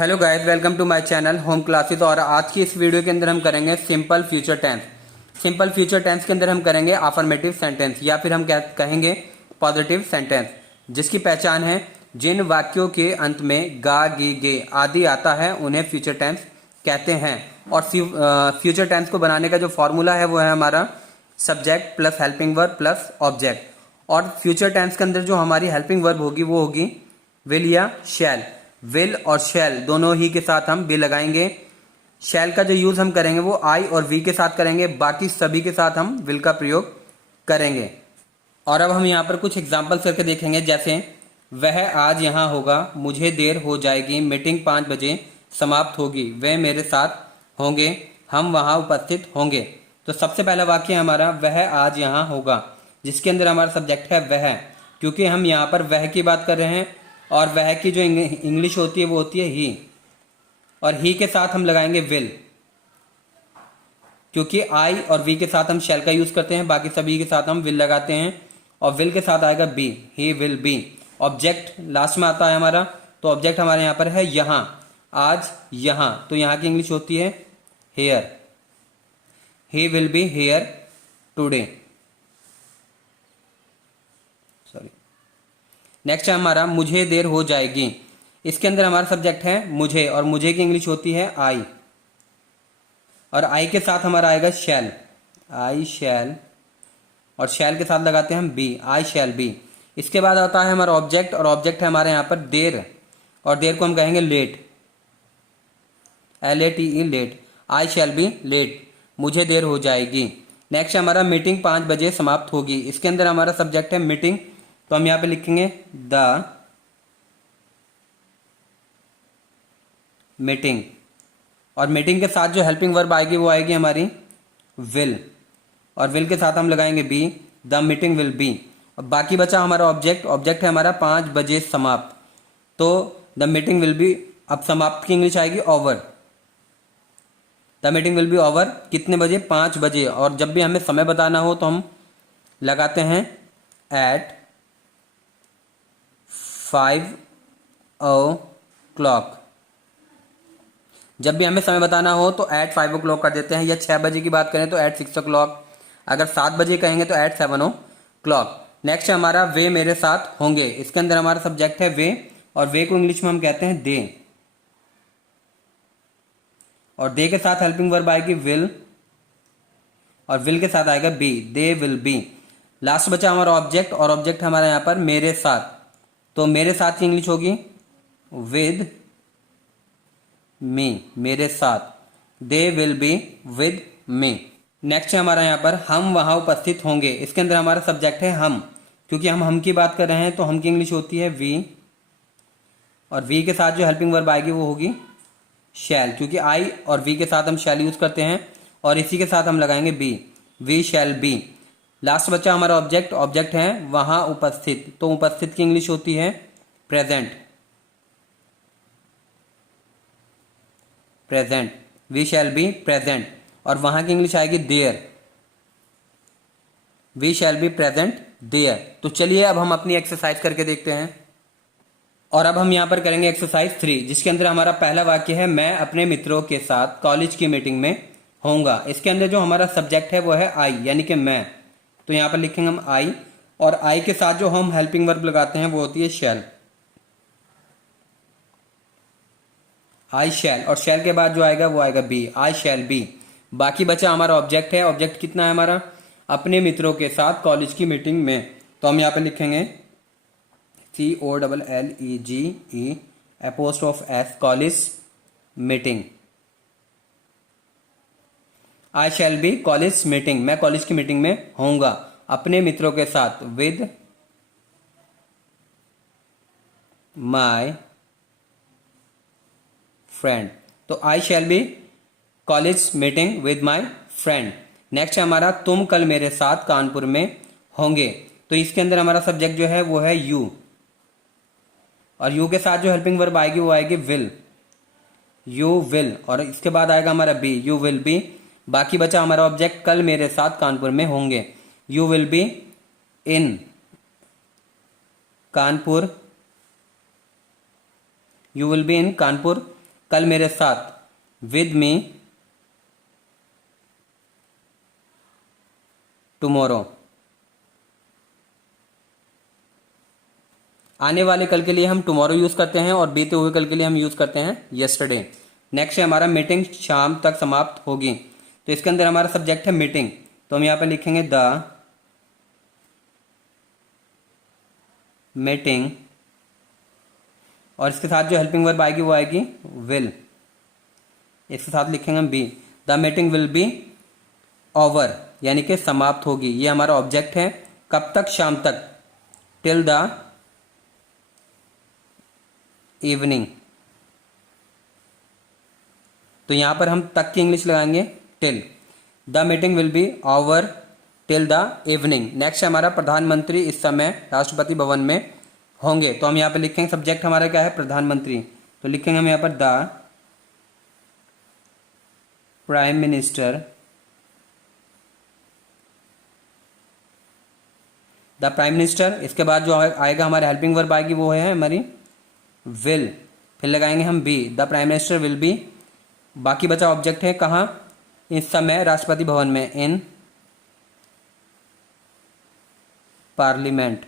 Hello guys, welcome to my channel home classes. और आज की इस वीडियो के अंदर हम करेंगे simple future tense. Simple future tense के अंदर हम करेंगे अफर्मेटिव सेंटेंस या फिर हम क्या कहेंगे पॉजिटिव सेंटेंस, जिसकी पहचान है जिन वाक्यों के अंत में गा गी गे आदि आता है उन्हें फ्यूचर टेंस कहते हैं। और फ्यूचर टेंस को बनाने का जो फॉर्मूला है वो है हमारा subject plus helping verb plus object. और फ्यूचर टेंस के अंदर जो हमारी हेल्पिंग वर्ब होगी वो होगी विल या शैल। विल और शैल दोनों ही के साथ हम भी लगाएंगे। शैल का जो यूज हम करेंगे वो आई और वी के साथ करेंगे, बाकी सभी के साथ हम विल का प्रयोग करेंगे। और अब हम यहाँ पर कुछ एग्जाम्पल्स करके देखेंगे, जैसे वह आज यहाँ होगा, मुझे देर हो जाएगी, मीटिंग 5 बजे समाप्त होगी, वे मेरे साथ होंगे, हम वहाँ उपस्थित होंगे। तो सबसे पहला वाक्य हमारा वह आज यहाँ होगा, जिसके अंदर हमारा सब्जेक्ट है वह, क्योंकि हम यहाँ पर वह की बात कर रहे हैं और वह की जो इंग्लिश होती है वो होती है ही। और ही के साथ हम लगाएंगे विल, क्योंकि आई और वी के साथ हम शैल का यूज करते हैं, बाकी सभी के साथ हम विल लगाते हैं। और विल के साथ आएगा be, he will be. Object last में आता है हमारा, तो ऑब्जेक्ट हमारे यहाँ पर है यहाँ, आज यहाँ, तो यहाँ की इंग्लिश होती है here, he will be here today. Sorry. Next है हमारा मुझे देर हो जाएगी। इसके अंदर हमारा सब्जेक्ट है मुझे, और मुझे की इंग्लिश होती है आई, और आई के साथ हमारा आएगा शैल, आई शैल, और शैल के साथ लगाते हैं हम बी, आई शैल बी। इसके बाद आता है हमारा ऑब्जेक्ट, और ऑब्जेक्ट है हमारे यहाँ पर देर, और देर को हम कहेंगे late, LATE late, I shall be late, मुझे देर हो जाएगी। नेक्स्ट है हमारा मीटिंग 5 बजे समाप्त होगी। इसके अंदर हमारा सब्जेक्ट है मीटिंग, तो हम यहाँ पे लिखेंगे द मीटिंग, और मीटिंग के साथ जो हेल्पिंग वर्ब आएगी वो आएगी हमारी विल, और विल के साथ हम लगाएंगे be, the meeting will be. और बाकी बचा हमारा ऑब्जेक्ट, ऑब्जेक्ट है हमारा 5 बजे समाप्त, तो द मीटिंग विल बी, अब समाप्त की इंग्लिश आएगी over, the meeting will be over कितने बजे, 5 बजे। और जब भी हमें समय बताना हो तो हम लगाते हैं एट 5 o'clock। जब भी हमें समय बताना हो तो एट 5 o'clock कर देते हैं, या 6 बजे की बात करें तो एट 6 o'clock, अगर 7 बजे कहेंगे तो एट 7 o'clock। नेक्स्ट हमारा वे मेरे साथ होंगे। इसके अंदर हमारा सब्जेक्ट है वे, और वे को इंग्लिश में हम कहते हैं दे, और दे के साथ हेल्पिंग वर्ब आएगी विल, और विल के साथ आएगा be, they will be. Last बचा हमारा ऑब्जेक्ट, और ऑब्जेक्ट हमारा यहाँ पर मेरे साथ, तो मेरे साथ की इंग्लिश होगी विद मी, मेरे साथ, दे will be with me. Next है हमारा यहाँ पर हम वहां उपस्थित होंगे। इसके अंदर हमारा सब्जेक्ट है हम, क्योंकि हम की बात कर रहे हैं तो हम की इंग्लिश होती है वी, और वी के साथ जो हेल्पिंग वर्ब आएगी वो होगी शैल, क्योंकि आई और वी के साथ हम शैल यूज करते हैं, और इसी के साथ हम लगाएंगे be, we shall be. Last बच्चा हमारा ऑब्जेक्ट, ऑब्जेक्ट है वहां उपस्थित, तो उपस्थित की इंग्लिश होती है present, present, we shall be present, और वहां की इंग्लिश आएगी there, we shall be present there. तो चलिए अब हम अपनी एक्सरसाइज करके देखते हैं। और अब हम यहाँ पर करेंगे एक्सरसाइज 3, जिसके अंदर हमारा पहला वाक्य है मैं अपने मित्रों के साथ कॉलेज की मीटिंग में होऊंगा। इसके अंदर जो हमारा सब्जेक्ट है वो है आई, यानी कि मैं, तो यहाँ पर लिखेंगे हम आई, और आई के साथ जो हम हेल्पिंग वर्ब लगाते हैं वो होती है शैल, आई शैल, और शैल के बाद जो आएगा वो आएगा बी, आई शैल बी। बाकी बचा हमारा ऑब्जेक्ट है, ऑब्जेक्ट कितना है हमारा अपने मित्रों के साथ कॉलेज की मीटिंग में, तो हम यहाँ पे लिखेंगे COLLEGE college meeting, I shall be college meeting, मैं कॉलेज की मीटिंग में होऊंगा अपने मित्रों के साथ विद माई फ्रेंड, तो I shall be college meeting with my friend. Next है हमारा तुम कल मेरे साथ कानपुर में होंगे, तो इसके अंदर हमारा सब्जेक्ट जो है वो है यू, और यू के साथ जो हेल्पिंग वर्ब आएगी वो आएगी विल, यू विल, और इसके बाद आएगा हमारा बी, यू विल बी। बाकी बचा हमारा ऑब्जेक्ट कल मेरे साथ कानपुर में होंगे, you will be in Kanpur, you will be in Kanpur कल मेरे साथ, विद मी टुमारो। आने वाले कल के लिए हम टुमारो यूज करते हैं और बीते हुए कल के लिए हम यूज करते हैं यस्टरडे। नेक्स्ट है हमारा मीटिंग शाम तक समाप्त होगी। तो इसके अंदर हमारा सब्जेक्ट है मीटिंग, तो हम यहां पर लिखेंगे द मीटिंग, और इसके साथ जो हेल्पिंग वर्ब आएगी वो आएगी विल। इसके साथ लिखेंगे हम be, the meeting will be over, यानी कि समाप्त होगी। ये हमारा ऑब्जेक्ट है। कब तक? शाम तक, टिल द इवनिंग। तो यहां पर हम तक की इंग्लिश लगाएंगे till. The meeting will be over till the evening. Next हमारा प्रधानमंत्री इस समय राष्ट्रपति भवन में होंगे। तो हम यहां पर लिखेंगे सब्जेक्ट हमारा क्या है? प्रधानमंत्री। तो लिखेंगे हम यहां पर the prime minister, the prime minister. इसके बाद जो आएगा हमारे हेल्पिंग वर्ब आएगी वो है हमारी विल, फिर लगाएंगे हम be, the prime minister will be. बाकी बचा ऑब्जेक्ट है कहाँ? इस समय राष्ट्रपति भवन में, in parliament,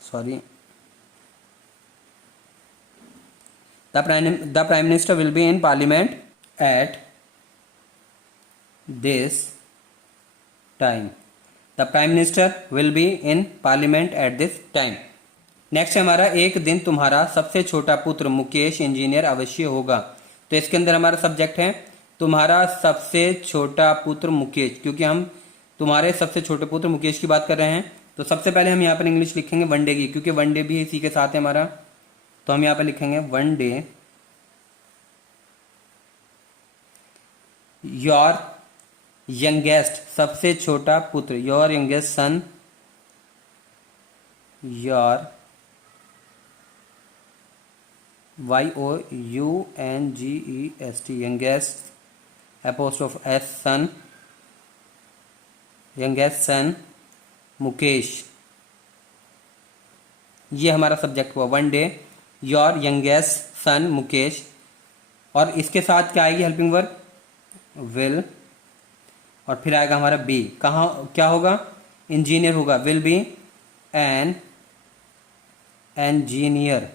sorry, the prime minister will be in parliament eight this time. The prime minister will be in parliament eight this time. Next हमारा एक दिन तुम्हारा सबसे छोटा पुत्र मुकेश इंजीनियर अवश्य होगा। तो इसके अंदर हमारा सब्जेक्ट है तुम्हारा सबसे छोटा पुत्र मुकेश, क्योंकि हम तुम्हारे सबसे छोटे पुत्र मुकेश की बात कर रहे हैं। तो सबसे पहले हम यहाँ पर इंग्लिश लिखेंगे वनडे की, क्योंकि वनडे भी इसी के साथ है हमारा। तो हम यहाँ पर लिखेंगे वनडे योर यंगेस्ट, सबसे छोटा पुत्र, your youngest son, your YOUNGEST, youngest apostrophe S son, youngest son Mukesh. ये हमारा सब्जेक्ट हुआ one day your youngest son Mukesh. और इसके साथ क्या आएगी हेल्पिंग वर्ब? विल, और फिर आएगा हमारा बी। कहाँ क्या होगा? इंजीनियर होगा, will B an engineer.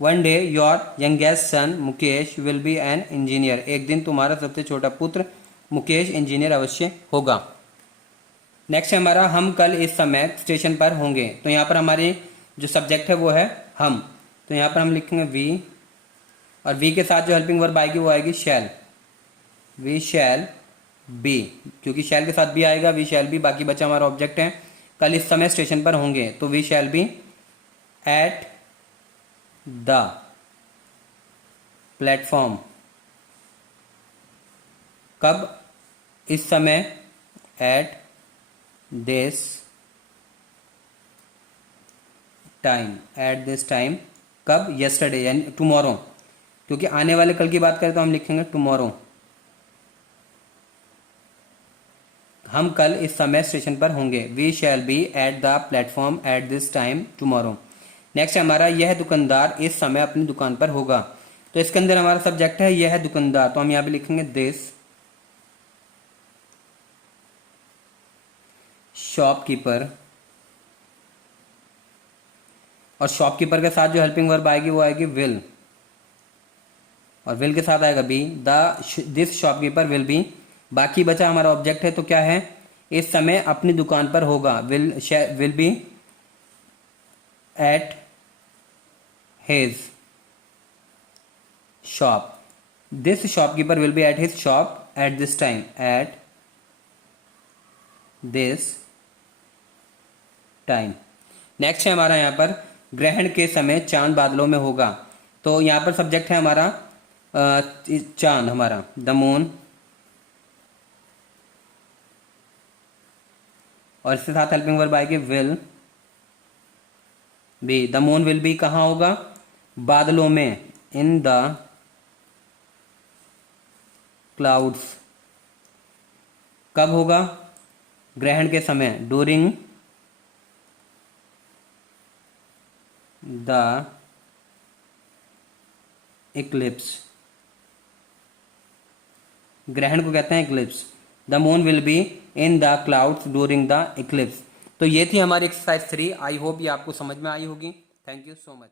One day your youngest son Mukesh will be an engineer. एक दिन तुम्हारा सबसे छोटा पुत्र मुकेश इंजीनियर अवश्य होगा। नेक्स्ट हमारा हम कल इस समय स्टेशन पर होंगे। तो यहाँ पर हमारे जो सब्जेक्ट है वो है हम। तो यहाँ पर हम लिखेंगे वी, और वी के साथ जो हेल्पिंग वर्ब आएगी वो आएगी शैल, वी शैल बी, क्योंकि शैल के साथ भी आएगा वी शैल बी। बाकी बचा हमारा ऑब्जेक्ट है कल इस समय स्टेशन पर होंगे। तो we shall be at the platform. कब? इस समय, at this time, at this time. कब? यस्टरडे यानी टुमारो, क्योंकि आने वाले कल की बात करें तो हम लिखेंगे टुमारो। हम कल इस समय स्टेशन पर होंगे। We shall be at the platform at this time tomorrow. Next हमारा यह दुकानदार इस समय अपनी दुकान पर होगा। तो इसके अंदर हमारा सब्जेक्ट है यह दुकानदार। तो हम यहां पे लिखेंगे दिस शॉपकीपर, और शॉपकीपर के साथ जो हेल्पिंग वर्ब आएगी वो आएगी विल, और विल के साथ आएगा be, this shopkeeper will be. बाकी बचा हमारा ऑब्जेक्ट है तो क्या है? इस समय अपनी दुकान पर होगा, will be at his shop. This shopkeeper will be at his shop at this time, at this time. Next है हमारा यहाँ पर ग्रहण के समय चांद बादलों में होगा। तो यहाँ पर सब्जेक्ट है हमारा चांद, हमारा द मून, और इसके साथ हेल्पिंग वर्ब आएगी will be. The moon will be कहाँ होगा? बादलों में, इन द क्लाउड्स। कब होगा? ग्रहण के समय, डूरिंग द इक्लिप्स, ग्रहण को कहते हैं Eclipse. The moon will be in the clouds during the Eclipse. तो ये थी हमारी एक्सरसाइज 3। आई होप ये आपको समझ में आई होगी। Thank you so much.